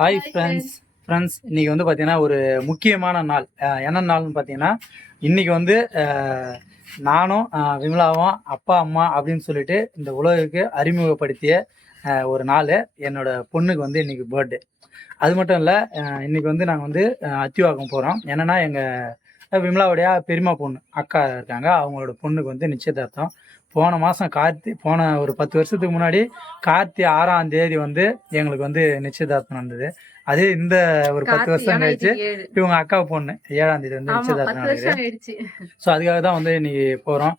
Hi friends இன்னைக்கு வந்து பார்த்தீங்கன்னா ஒரு முக்கியமான நாள். என்ன நாள்னு பார்த்தீங்கன்னா இன்னைக்கு வந்து நானும் விமலாவும் அப்பா அம்மா அப்படின்னு சொல்லிட்டு இந்த உலகுக்கு அறிமுகப்படுத்திய ஒரு நாள். என்னோட பொண்ணுக்கு வந்து இன்னைக்கு பர்த்டே. அது மட்டும் இல்லை, இன்னைக்கு வந்து நாங்கள் வந்து அத்திவாக்கம் போகிறோம். என்னன்னா எங்கள் விமலாவுடைய பெரியம்மா பொண்ணு அக்கா இருக்காங்க, அவங்களோட பொண்ணுக்கு வந்து நிச்சயதார்த்தம். போன மாதம் போன ஒரு 10 வருஷத்துக்கு முன்னாடி கார்த்தி 6ஆம் தேதி வந்து எங்களுக்கு வந்து நிச்சயதார்த்தம் நடந்தது. அதே இந்த ஒரு 10 வருஷம் கழிச்சு இவங்க அக்கா பொண்ணு 7ஆம் தேதி வந்து நிச்சயதார்த்தம் நடக்குது. ஸோ அதுக்காக தான் வந்து இன்னைக்கு போகிறோம்.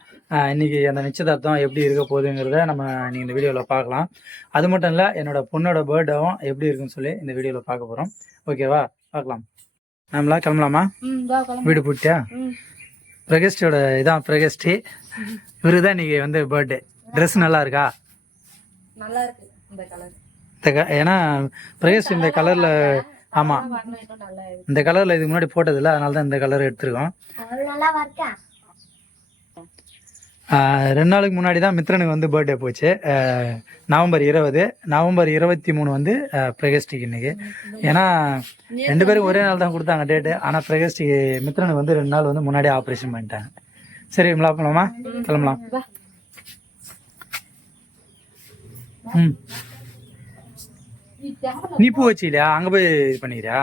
இன்னைக்கு அந்த நிச்சயதார்த்தம் எப்படி இருக்க போகுதுங்கிறத நம்ம நீங்கள் இந்த வீடியோவில் பார்க்கலாம். அது மட்டும் இல்லை, என்னோட பொண்ணோட பர்த்டேவும் எப்படி இருக்குன்னு சொல்லி இந்த வீடியோவில் பார்க்க போகிறோம். ஓகேவா, பார்க்கலாம். நம்மளா கிளம்பலாமா? வீடு பூட்டியா? பிரகஸ்டியோட இதான் பிரகஸ்டி. இவரு தான் இன்னைக்கு வந்து பர்த்டே. ட்ரெஸ் நல்லா இருக்கா? நல்லா இருக்கு இந்த கலர். ஏன்னா பிரகஸ்டி இந்த கலர்ல, ஆமா இந்த கலர்ல இதுக்கு முன்னாடி போட்டதில்ல, அதனால தான் இந்த கலர் எடுத்துருக்கோம். 2 நாளுக்கு முன்னாடி தான் மித்ரனுக்கு வந்து பர்த்டே போச்சு. நவம்பர் 23 வந்து பிரகஸ்டிக்கு இன்னைக்கு. ஏன்னா 2 பேருக்கு ஒரே நாள் தான் கொடுத்தாங்க டேட்டு. ஆனால் பிரகஸ்டிக்கு மித்ரனுக்கு வந்து 2 நாள் வந்து முன்னாடியே ஆப்ரேஷன் பண்ணிட்டாங்க. சரி விமலா, போலாமா? கிளம்பலாம். நீ பூ வச்சிலையா? அங்க போய் இது பண்ணிக்கிறியா?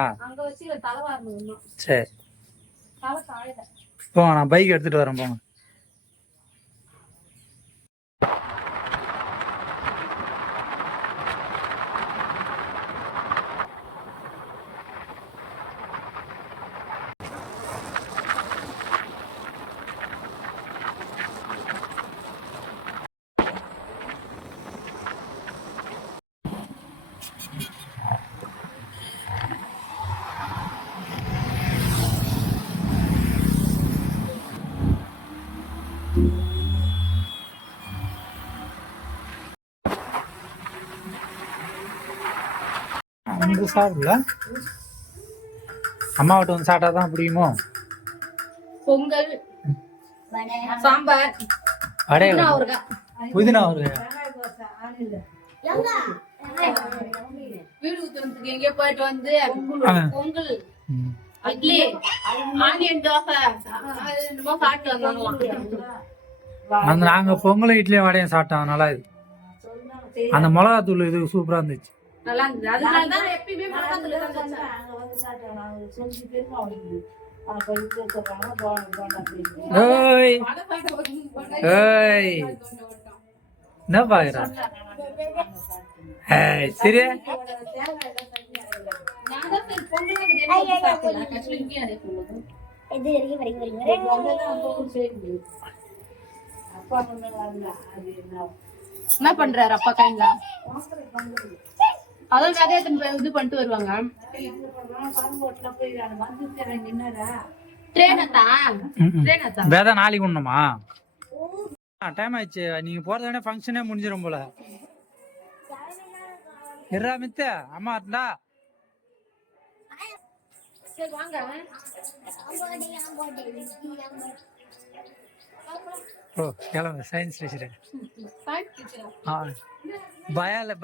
சரி போங்க, நான் பைக் எடுத்துட்டு வரேன், போங்க. சாப்பிடல, அம்மாவிட்ட வந்து சாப்பிட்டா தான் பிடிக்குமோ? பொங்கல், சாம்பார், புதினா ஊறுகாய். வீடு ஊத்துறதுக்கு எங்கேயோ போயிட்டு வந்து பொங்கல், இட்லி, ஆனியன் தோசை சாப்பிட்டு வந்தாங்களாம். நாங்க பொங்கலும் இட்லியும் வடையும் சாப்பிட்டோம். நல்லா இது, அந்த மிளகாத்தூள் இது சூப்பரா இருந்துச்சு. நல்லா இருந்தது. அதனால தான் எப்பயுமே மிளகாத்தூள் என்ன பாக்குறா? சரி, என்ன பண்றாரு அப்பா? கைங்களா அதான் விதையத்தின் இது பண்ணிட்டு வருவாங்க. வேதா நாளைக்கு ஒண்ணுமா? டைம் ஆயிடுச்சு, நீங்க போறத ஃபங்க்ஷனே முடிஞ்சிடும் போல. மித்த அம்மா இருந்தா கிளம்ப. சயின்ஸ் டீச்சர்,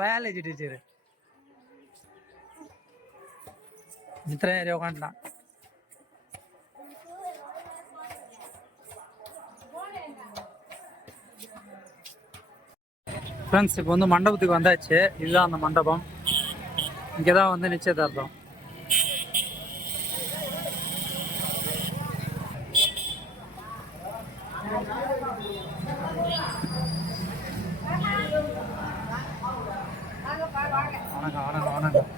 பயாலஜி டீச்சர் மித்திரன் ஏரியா உட்காந்துட்டான். ஃப்ரெண்ட்ஸ், இப்போ வந்து மண்டபத்துக்கு வந்தாச்சு. இதுதான் அந்த மண்டபம். இங்கே தான் வந்து நிச்சயதார்த்தம். வணக்கம் வணக்கம் வணக்கம்.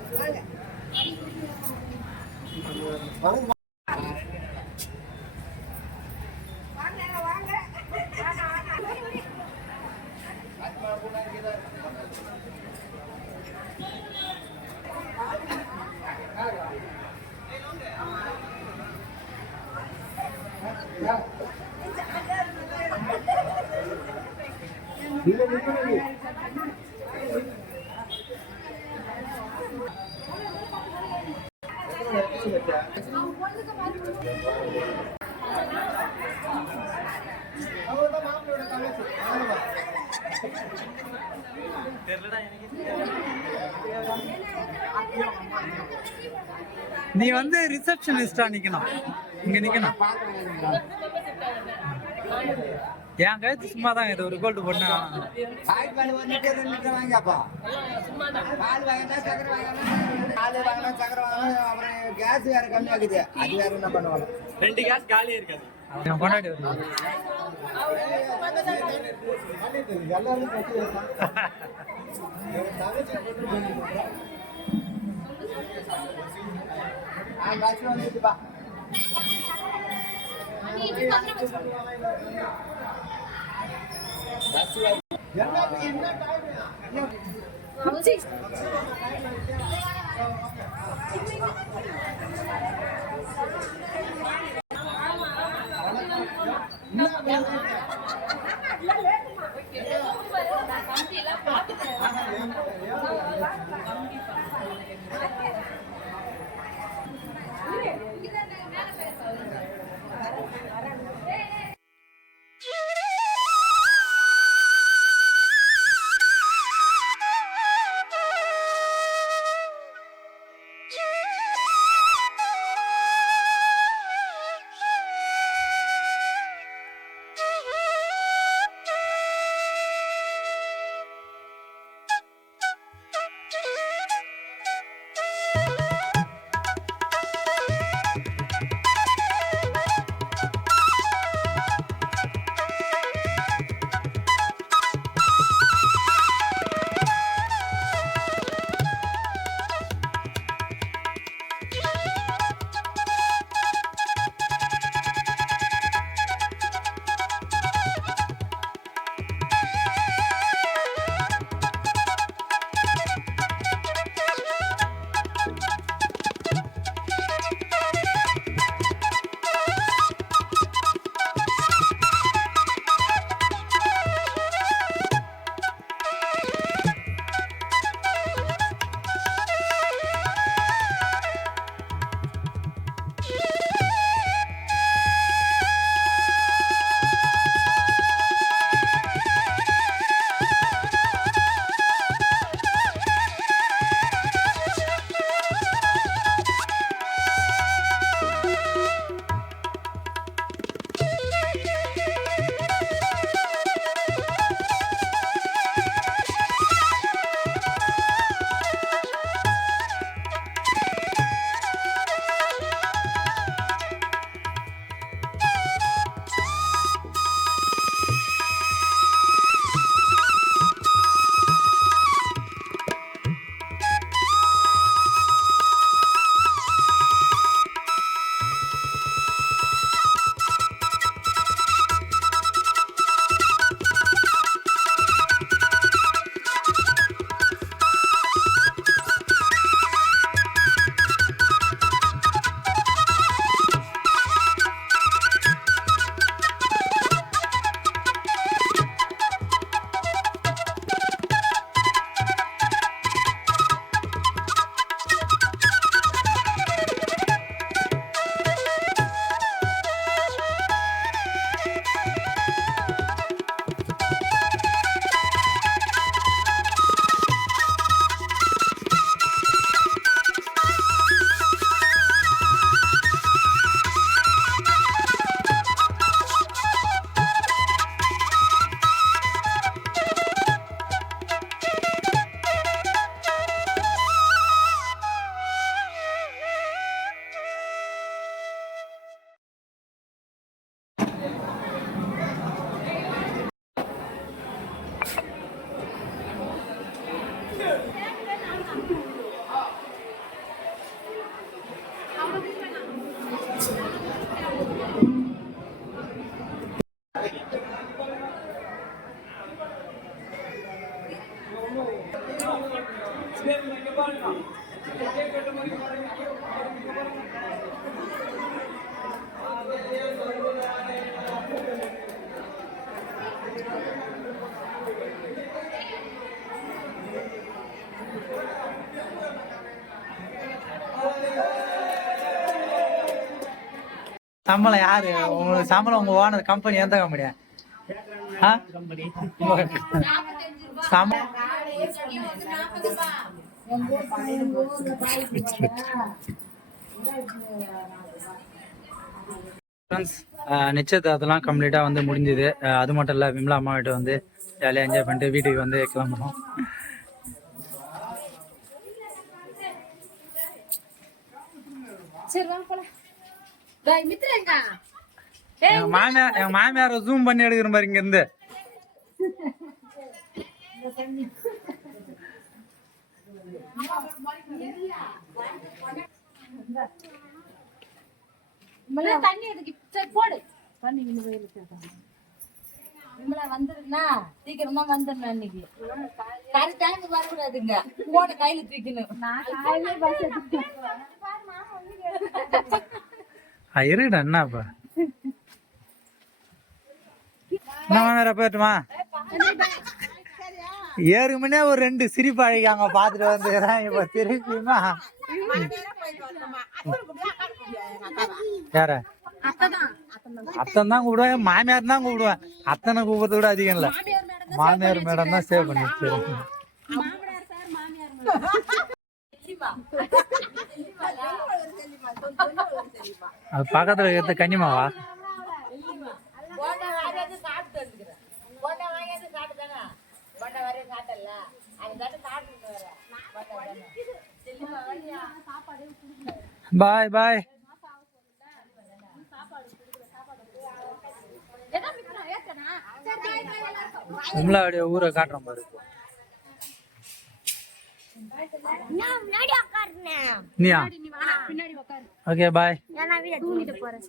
தெரியலடா எனக்கு. நீ வந்து ரிசப்ஷனிஸ்டா நிக்கணும், இங்க நிக்கணும். என் கழுத்து சும்மா தான் இது ஒரு கோல்டு போட்டா கேஸ் வேற கம்மியாகுது, அது வேற என்ன பண்ணுவாங்க? 2 கேஸ் காலியா இருக்காது. கொண்டாடி வந்துட்டுப்பா. சம்பளம் யாரு உங்களுக்கு? சம்பளம் உங்க ஓனர் கம்பெனி எந்த கம்பெனியா? சம்பளம் ஃப்ரெண்ட்ஸ், நிச்சயதார்த்தம்லாம் கம்ப்ளீட்டாக வந்து முடிஞ்சுது. அது மட்டும் இல்லை, விமலா அம்மா கிட்ட வந்து ஜாலியாக என்ஜாய் பண்ணிட்டு வீட்டுக்கு வந்து கிளம்பணும். சரி வாங்க போலாம். டேய் மித்ரேங்க. எங்க மாமியாரை ஜூம் பண்ணி எடுக்கிற மாதிரி இங்க இருந்து. தண்ணி எதுக்கு சரி போடு. தண்ணி இன்னும் போயிருக்கு. இம்மள வந்துருன்னா சீக்கிரமா வந்துடணும் இன்னைக்கு. கரெக்ட் டைமுக்கு வரக்கூடாதுங்க. போன கையில தூக்கணும். நான் காலையில பஸ் எடுத்துட்டேன். இருடா என்னப்பா மாமியார போயிட்டுமா ஏறுமனே ஒரு 2 சிரிப்பு அழைக்காங்க பாத்துட்டு வந்துக்கிறேன். இப்ப திருப்பியுமா யார அத்தன் தான் கூப்பிடுவேன், மாமியார் தான் கூப்பிடுவேன். அத்தனை கூப்பிடுறத விட அதிகம் இல்ல, மாமியார் மேடம் தான் சேவ் பண்ணி வச்சிருக்கேன். அது பக்கத்துல இருக்கிறது கன்னிமாவா? பாய் பாய். விமலாவுடைய ஊரை காட்டுறோம் பாரு. நீயா? Okay bye. நான் வீட்டுக்கு போறேன்.